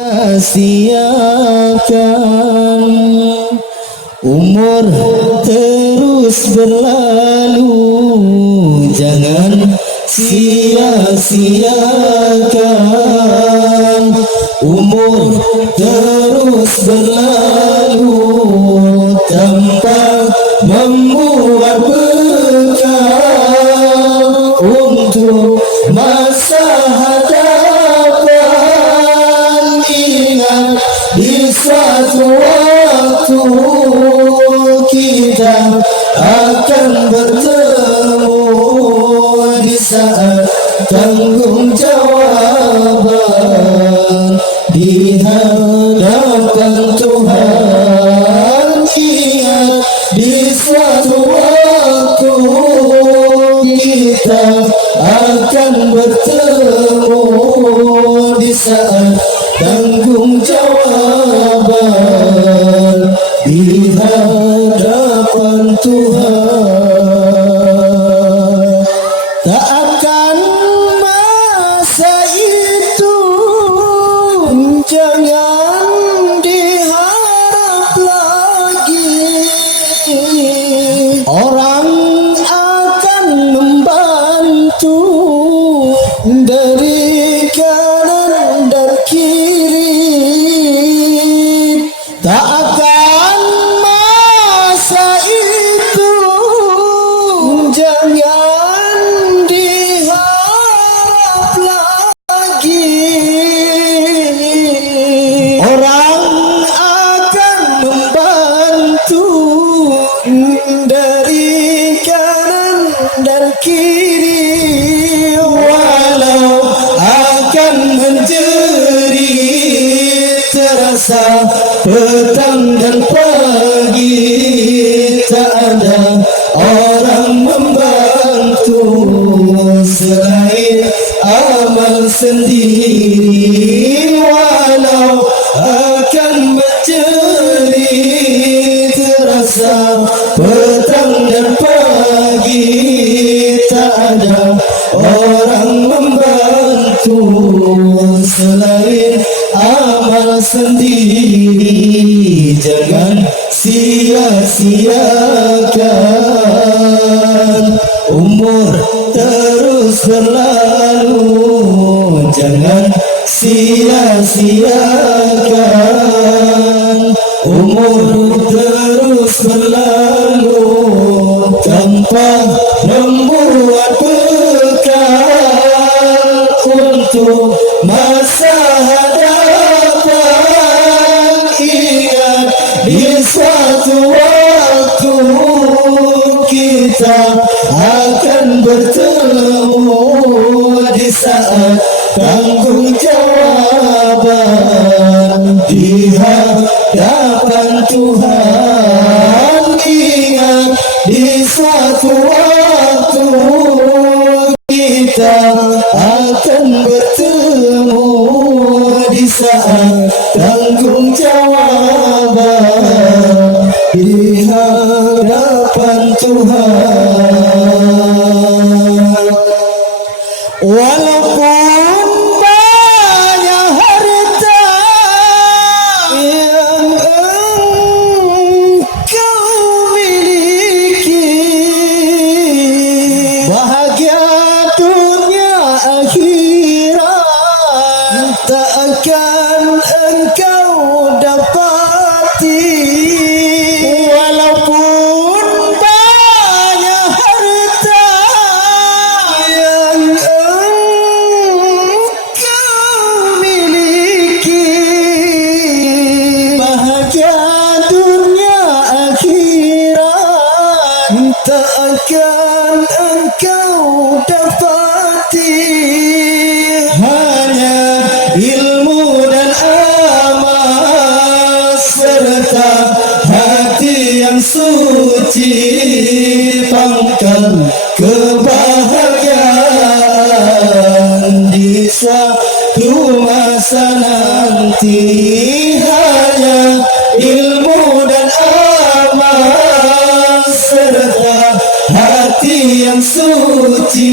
Sia-siakan, umur terus berlalu, jangan sia-siakan. Umur terus berlalu tanpa membuat bekal untuk masa hadapan. Ingat di suatu waktu kita akan bertemu, di saat tanggung jawaban di hadapan Tuhan. Ingat di suatu waktu kita akan bertemu, di saat tanggung jawaban di hadapan Tuhan. Tak akan masa itu jangan diharap lagi. Orang akan membantu dari kanan dan kiri. Tak akan masa itu jangan diharap lagi. Orang akan membantu dari kanan dan kiri, walau akan menjerit terasa petang dan pagi. Tak ada orang membantu selain amal sendiri, walau akan menjerit terasa petang dan pagi. Tak ada orang membantu selain amal sendiri. Jangan sia-siakan, umur terus berlalu. Jangan sia-siakan, umur terus berlalu tanpa membuat bekal untuk masa hadapan. Ingat di suatu waktu kita akan bertemu, di saat tanggung jawaban di hadapan Tuhan. Ingat di suatu waktu kita akan bertemu, di saat tanggung jawaban di hadapan Tuhan. Walaupun banyak harta yang engkau miliki, bahagia dunia akhirat tak akan engkau dapati. Walaupun banyak harta yang engkau miliki, bahagia dunia akhirat tak akan engkau dapati. Hanya ilmu dan amal serta hati yang suci, pangkal kebahagiaan di suatu masa nanti. Hanya ilmu dan amal serta hati yang suci,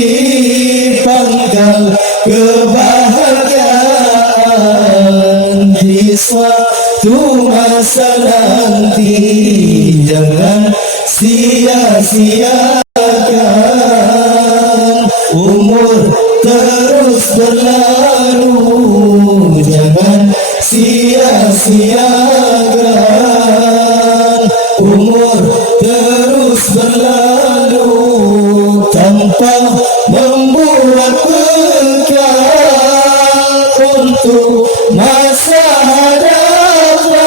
pangkal kebahagiaan suatu masa nanti. Jangan sia-siakan, umur terus berlalu. Jangan sia-siakan, umur terus berlalu tanpa membuat bekal untuk masa hadapan.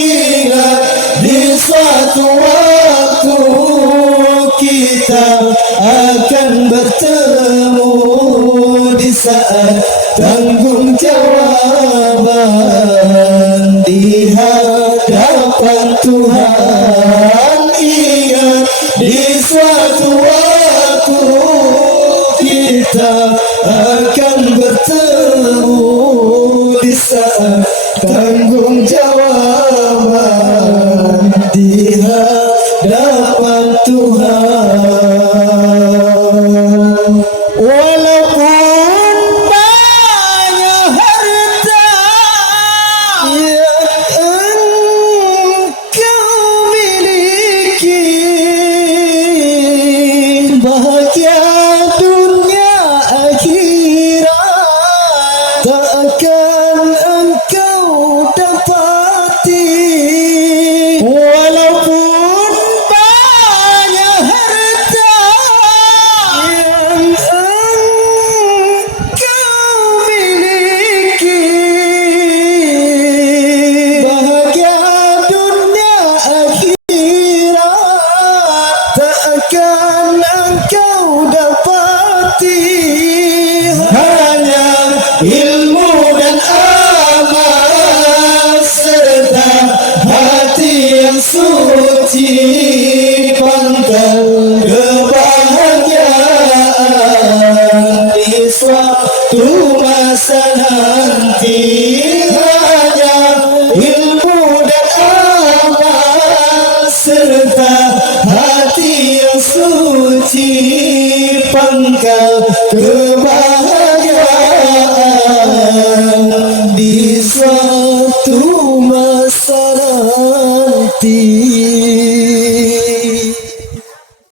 Ingat di suatu waktu kita akan bertemu, di saat tanggung jawaban di hadapan Tuhan. Ingat di suatu waktu kita akan bertemu, di saat tanggung jawaban di hadapan Tuhan. Walaupun banyak harta yang engkau miliki, bahagia dunia akhirat takkan engkau dapati. Walaupun banyak harta yang engkau miliki, bahagia dunia akhirat takkan engkau dapati. Hanya ilmu dan amal serta hati yang suci, pangkal kebahagiaan di suatu masa nanti. Hanya ilmu dan amal serta hati yang suci, pangkal kebahagiaan